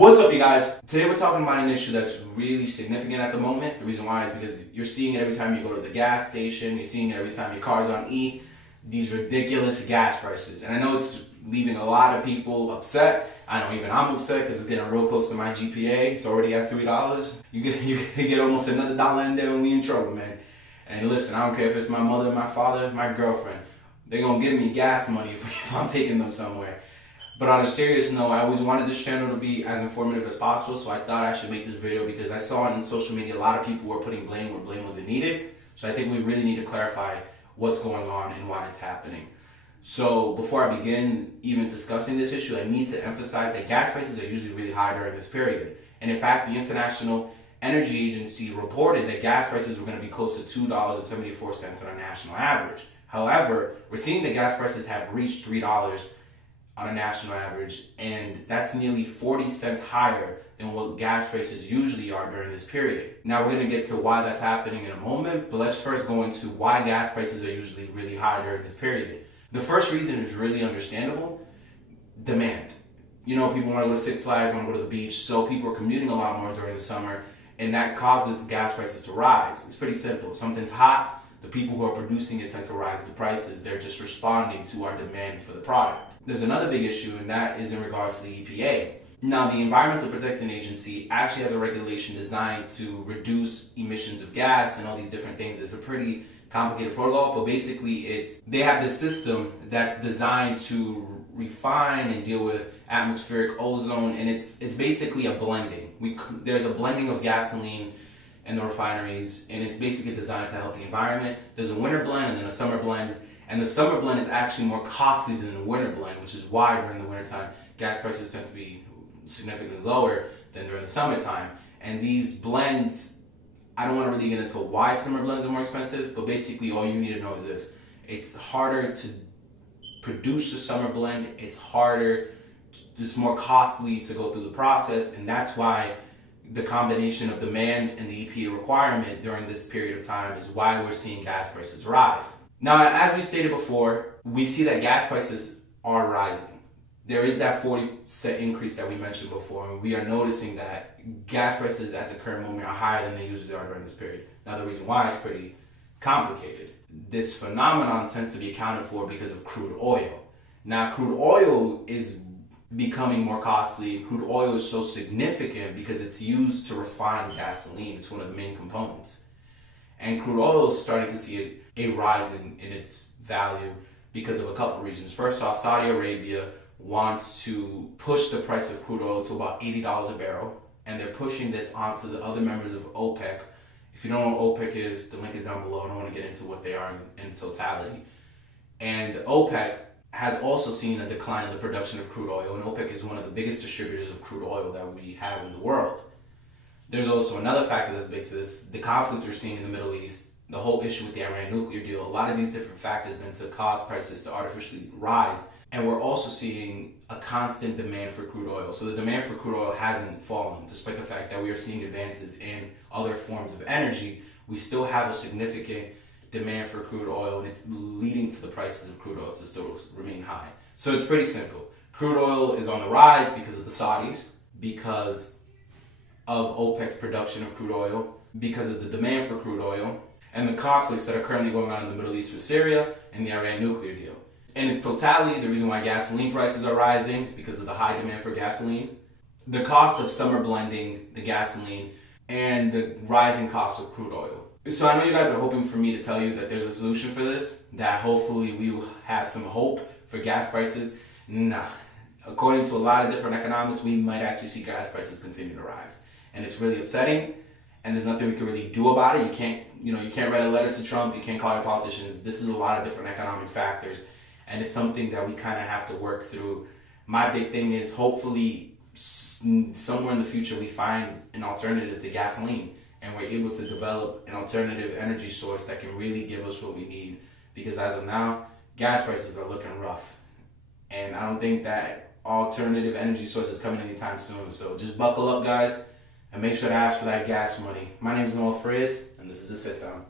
What's up, you guys? Today we're talking about an issue that's really significant at the moment. The reason why is because you're seeing it every time you go to the gas station. You're seeing it every time your car's on E. These ridiculous gas prices. And I know it's leaving a lot of people upset. I know even I'm upset because it's getting real close to my GPA. It's already at $3. You get almost another dollar in there and we in trouble, man. And listen, I don't care if it's my mother, my father, my girlfriend. They're going to give me gas money if I'm taking them somewhere. But on a serious note, I always wanted this channel to be as informative as possible, so I thought I should make this video because I saw in social media a lot of people were putting blame where blame wasn't needed. So I think we really need to clarify what's going on and why it's happening. So before I begin even discussing this issue, I need to emphasize that gas prices are usually really high during this period. And in fact, the International Energy Agency reported that gas prices were going to be close to $2.74 on a national average. However, we're seeing that gas prices have reached $3 on a national average, and that's nearly 40 cents higher than what gas prices usually are during this period. Now we're going to get to why that's happening in a moment, but let's first go into why gas prices are usually really high during this period. The first reason is really understandable: demand. You know, people want to go to Six Flags, want to go to the beach, so people are commuting a lot more during the summer, and that causes gas prices to rise. It's pretty simple. Something's hot, the people who are producing it tend to rise the prices. They're just responding to our demand for the product. There's another big issue, and that is in regards to the EPA. Now, the Environmental Protection Agency actually has a regulation designed to reduce emissions of gas and all these different things. It's a pretty complicated protocol, but basically they have this system that's designed to refine and deal with atmospheric ozone, and it's basically a blending. There's a blending of gasoline in the refineries, and it's basically designed to help the environment. There's a winter blend and then a summer blend. And the summer blend is actually more costly than the winter blend, which is why during the wintertime, gas prices tend to be significantly lower than during the summertime. And these blends, I don't want to really get into why summer blends are more expensive, but basically all you need to know is this: it's harder to produce a summer blend, it's more costly to go through the process, and that's why the combination of demand and the EPA requirement during this period of time is why we're seeing gas prices rise. Now, as we stated before, we see that gas prices are rising. There is that 40% increase that we mentioned before, and we are noticing that gas prices at the current moment are higher than they usually are during this period. Now, the reason why is pretty complicated. This phenomenon tends to be accounted for because of crude oil. Now, crude oil is becoming more costly. Crude oil is so significant because it's used to refine gasoline. It's one of the main components. And crude oil is starting to see a rise in its value because of a couple reasons. First off, Saudi Arabia wants to push the price of crude oil to about $80 a barrel, and they're pushing this onto the other members of OPEC. If you don't know what OPEC is, the link is down below. I don't want to get into what they are in totality. And OPEC has also seen a decline in the production of crude oil, and OPEC is one of the biggest distributors of crude oil that we have in the world. There's also another factor that's big to this: the conflict we're seeing in the Middle East, the whole issue with the Iran nuclear deal. A lot of these different factors tend to cause prices to artificially rise. And we're also seeing a constant demand for crude oil. So the demand for crude oil hasn't fallen, despite the fact that we are seeing advances in other forms of energy. We still have a significant demand for crude oil, and it's leading to the prices of crude oil to still remain high. So it's pretty simple. Crude oil is on the rise because of the Saudis, because of OPEC's production of crude oil, because of the demand for crude oil, and the conflicts that are currently going on in the Middle East with Syria and the Iran nuclear deal. In its totality, the reason why gasoline prices are rising is because of the high demand for gasoline, the cost of summer blending the gasoline, and the rising cost of crude oil. So I know you guys are hoping for me to tell you that there's a solution for this, that hopefully we will have some hope for gas prices. Nah. According to a lot of different economists, we might actually see gas prices continue to rise. And it's really upsetting, and there's nothing we can really do about it. You can't write a letter to Trump, you can't call your politicians. This is a lot of different economic factors, and it's something that we kind of have to work through. My big thing is hopefully somewhere in the future we find an alternative to gasoline, and we're able to develop an alternative energy source that can really give us what we need. Because as of now, gas prices are looking rough, and I don't think that alternative energy source is coming anytime soon. So just buckle up, guys, and make sure to ask for that gas money. My name is Noah Frias, and this is The Sit Down.